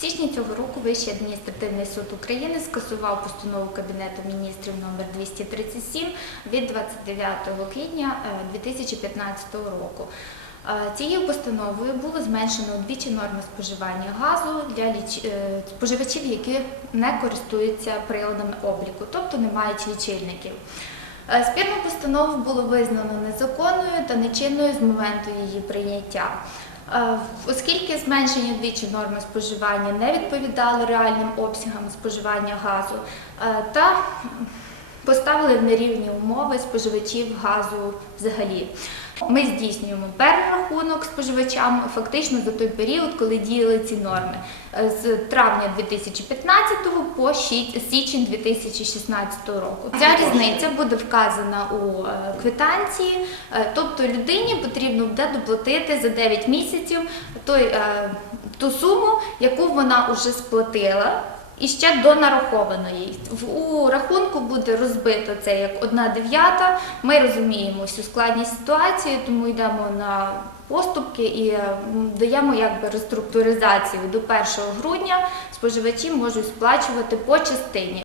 В січні цього року Вищий адміністративний суд України скасував постанову Кабінету міністрів номер 237 від 29 квітня е, 2015 року. Е, Цією постановою було зменшено удвічі норми споживання газу для е, споживачів, які не користуються приладами обліку, тобто не мають лічильників. Е, Спірну постанову було визнано незаконною та нечинною з моменту її прийняття. Е, Оскільки зменшені двічі норми споживання не відповідали реальним обсягам споживання газу е, та поставили в нерівні умови споживачів газу взагалі. Ми здійснюємо перерахунок споживачам фактично за той період, коли діяли ці норми Е, з травня 2015 по січень 2016 року. Ця різниця буде вказана у е, квитанції, е, тобто людині потрібно буде доплатити за 9 місяців той, ту суму, яку вона вже сплатила. І ще до нарахованої. У рахунку буде розбито це як одна дев'ята. Ми розуміємо всю складність ситуації, тому йдемо на поступки і е, даємо якби реструктуризацію до 1 грудня. Споживачі можуть сплачувати по частині.